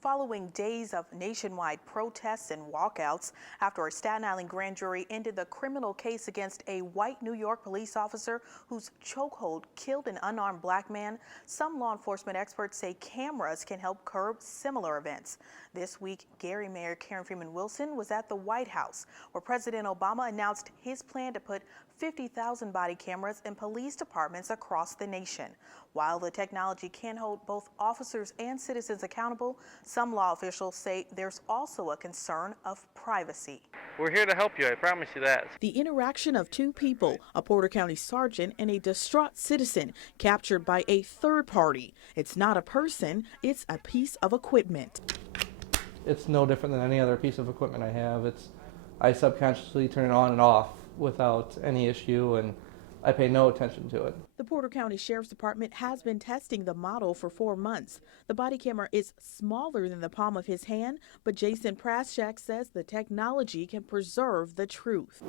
Following days of nationwide protests and walkouts after a Staten Island grand jury ended the criminal case against a white New York police officer whose chokehold killed an unarmed black man, some law enforcement experts say cameras can help curb similar events. This week, Gary Mayor Karen Freeman Wilson was at the White House, where President Obama announced his plan to put 50,000 body cameras in police departments across the nation. While the technology can hold both officers and citizens accountable, some law officials say there's also a concern of privacy. We're here to help you, I promise you that. The interaction of two people, a Porter County sergeant and a distraught citizen, captured by a third party. It's not a person, it's a piece of equipment. It's no different than any other piece of equipment I have. I subconsciously turn it on and off without any issue, and I pay no attention to it. The Porter County Sheriff's Department has been testing the model for 4 months. The body camera is smaller than the palm of his hand, but Jason Praschak says the technology can preserve the truth.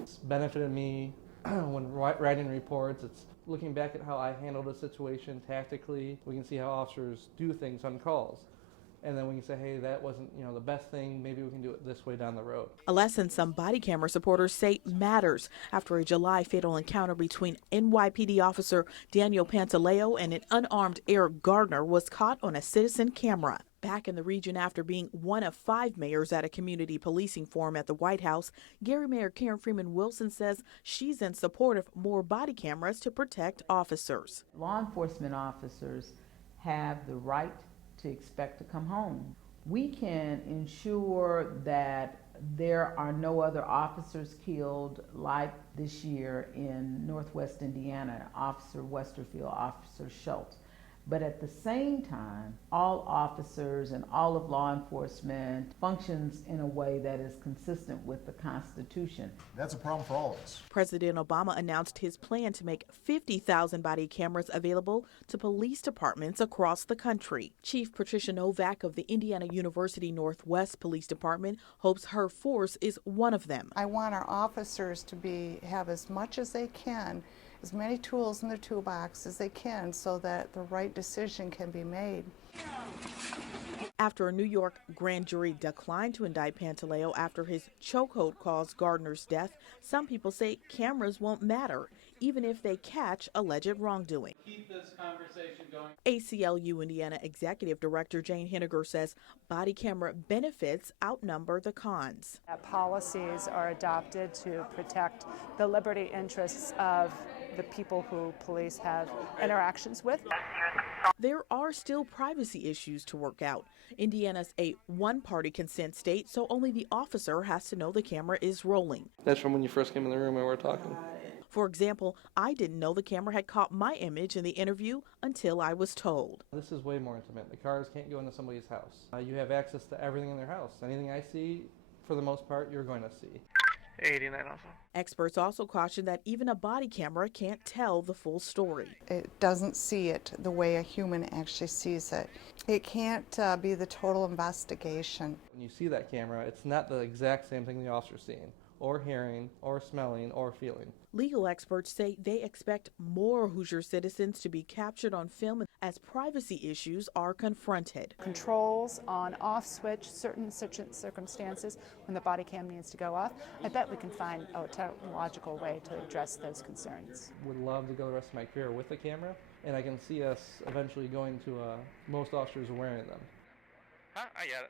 It's benefited me when writing reports. It's looking back at how I handled a situation tactically. We can see how officers do things on calls. And then we can say, hey, that wasn't, the best thing. Maybe we can do it this way down the road. A lesson some body camera supporters say matters after a July fatal encounter between NYPD officer Daniel Pantaleo and an unarmed Eric Gardner was caught on a citizen camera. Back in the region after being one of 5 mayors at a community policing forum at the White House, Gary Mayor Karen Freeman Wilson says she's in support of more body cameras to protect officers. Law enforcement officers have the right to expect to come home. We can ensure that there are no other officers killed like this year in Northwest Indiana, Officer Westerfield, Officer Schultz. But at the same time, all officers and all of law enforcement functions in a way that is consistent with the Constitution. That's a problem for all of us. President Obama announced his plan to make 50,000 body cameras available to police departments across the country. Chief Patricia Novak of the Indiana University Northwest Police Department hopes her force is one of them. I want our officers to have as much as they can, as many tools in their toolbox as they can, so that the right decision can be made. After a New York grand jury declined to indict Pantaleo after his chokehold caused Gardner's death, some people say cameras won't matter, even if they catch alleged wrongdoing. Keep this conversation going. ACLU Indiana Executive Director Jane Henniger says body camera benefits outnumber the cons. Policies are adopted to protect the liberty interests of the people who police have interactions with. There are still privacy issues to work out. Indiana's a one-party consent state, so only the officer has to know the camera is rolling. That's from when you first came in the room and we were talking. For example, I didn't know the camera had caught my image in the interview until I was told. This is way more intimate. The cars can't go into somebody's house. You have access to everything in their house. Anything I see, for the most part, you're going to see. 89 also. Experts also caution that even a body camera can't tell the full story. It doesn't see it the way a human actually sees it. It can't be the total investigation. When you see that camera, it's not the exact same thing the officer's seeing, or hearing, or smelling, or feeling. Legal experts say they expect more Hoosier citizens to be captured on film as privacy issues are confronted. Controls on off switch, certain circumstances when the body cam needs to go off. I bet we can find a technological way to address those concerns. Would love to go the rest of my career with a camera, and I can see us eventually going to most officers wearing them. I get it.